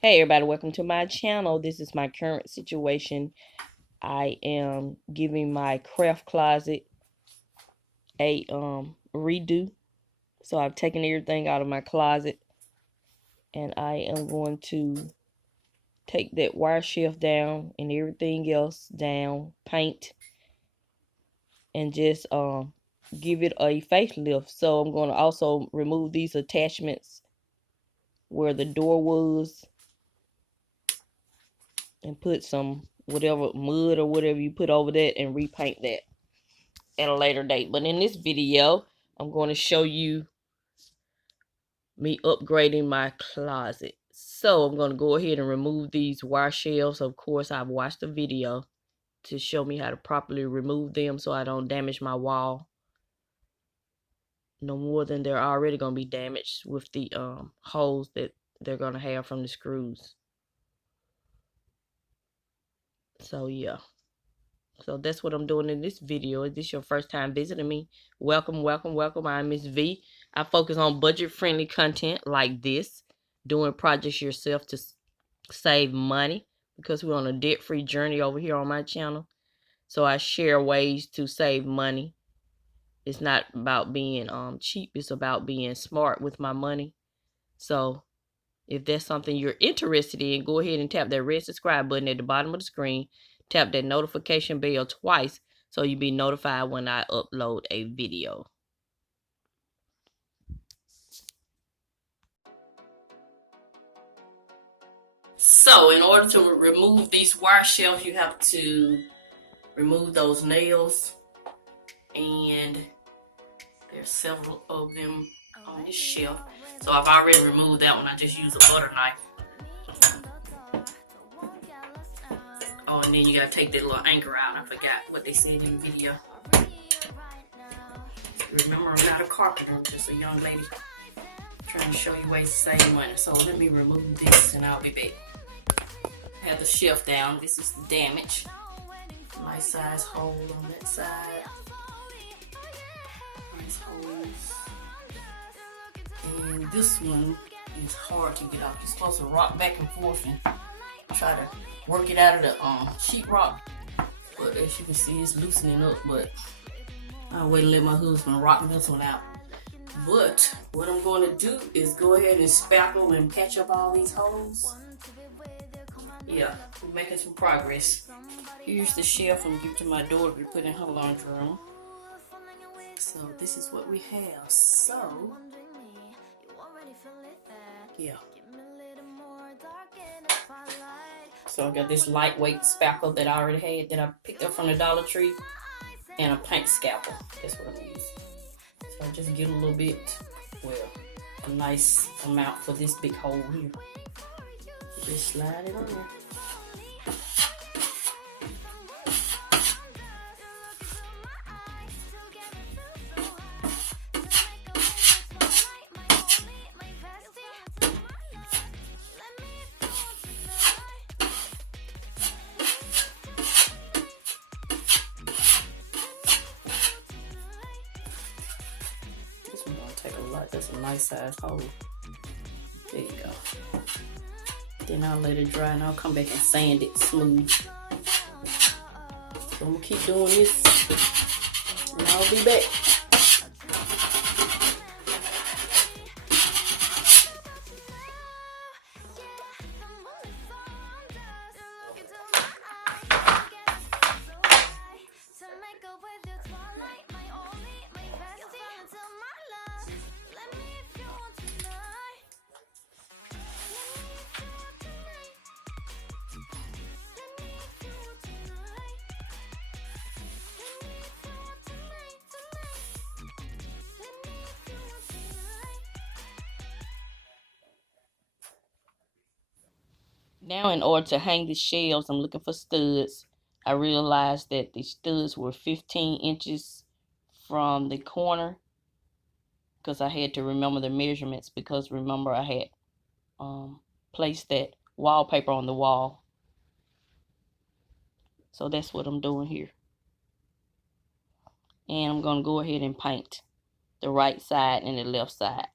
Hey everybody, welcome to my channel. This is my current situation. I am giving my craft closet a redo. So I've taken everything out of my closet and I am going to take that wire shelf down and everything else down, paint, and just give it a facelift. So I'm going to also remove these attachments where the door was and put some whatever mud or whatever you put over that and repaint that at a later date. But in this video, I'm going to show you me upgrading my closet. So I'm going to go ahead and remove these wire shelves. Of course, I've watched a video to show me how to properly remove them so I don't damage my wall no more than they're already going to be damaged with the holes that they're going to have from the screws. So yeah. So that's what I'm doing in this video. If this is your first time visiting me, welcome, welcome, welcome. I'm Mrs Vee. I focus on budget-friendly content like this, doing projects yourself to save money because we're on a debt-free journey over here on my channel. So I share ways to save money. It's not about being cheap. It's about being smart with my money. So if that's something you're interested in, go ahead and tap that red subscribe button at the bottom of the screen. Tap that notification bell twice so you'll be notified when I upload a video. So in order to remove these wire shelves, you have to remove those nails, and there's several of them on this shelf. So I've already removed that one. I just used a butter knife. Oh, and then you gotta take that little anchor out. I forgot what they said in the video. Remember, I'm not a carpenter, I'm just a young lady trying to show you ways to save money. So let me remove this and I'll be back. I have the shelf down. This is the damage. Nice size hole on that side. Nice holes. And this one is hard to get off. You're supposed to rock back and forth and try to work it out of the sheetrock. But as you can see, it's loosening up. But I'll wait and let my husband rock this one out. But what I'm going to do is go ahead and spackle and patch up all these holes. Yeah, we're making some progress. Here's the shelf I'm giving to my daughter to put in her laundry room. So this is what we have. So yeah. So I got this lightweight spackle that I already had that I picked up from the Dollar Tree, and a paint scalpel. That's what I'm gonna use. So I just get a little bit, well, a nice amount for this big hole here. Just slide it on there. This one's gonna take a lot. That's a nice size hole. There you go. Then I'll let it dry and I'll come back and sand it smooth. So I'm gonna keep doing this and I'll be back. Now in order to hang the shelves, I'm looking for studs. I realized that the studs were 15 inches from the corner because I had to remember the measurements, because remember I had placed that wallpaper on the wall. So that's what I'm doing here. And I'm going to go ahead and paint the right side and the left side.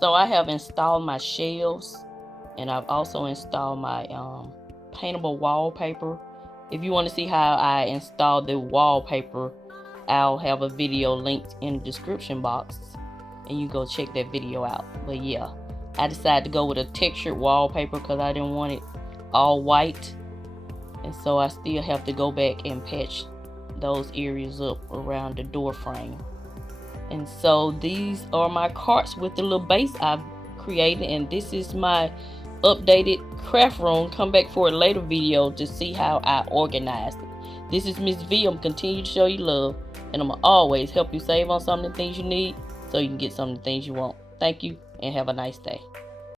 So I have installed my shelves, and I've also installed my paintable wallpaper. If you want to see how I installed the wallpaper, I'll have a video linked in the description box, and you go check that video out. But yeah, I decided to go with a textured wallpaper because I didn't want it all white, and so I still have to go back and patch those areas up around the door frame. And so these are my carts with the little base I've created, and this is my updated craft room. Come back for a later video to see how I organized it. This is Miss V. I'm continuing to show you love, and I'm gonna always help you save on some of the things you need so you can get some of the things you want. Thank you, and have a nice day.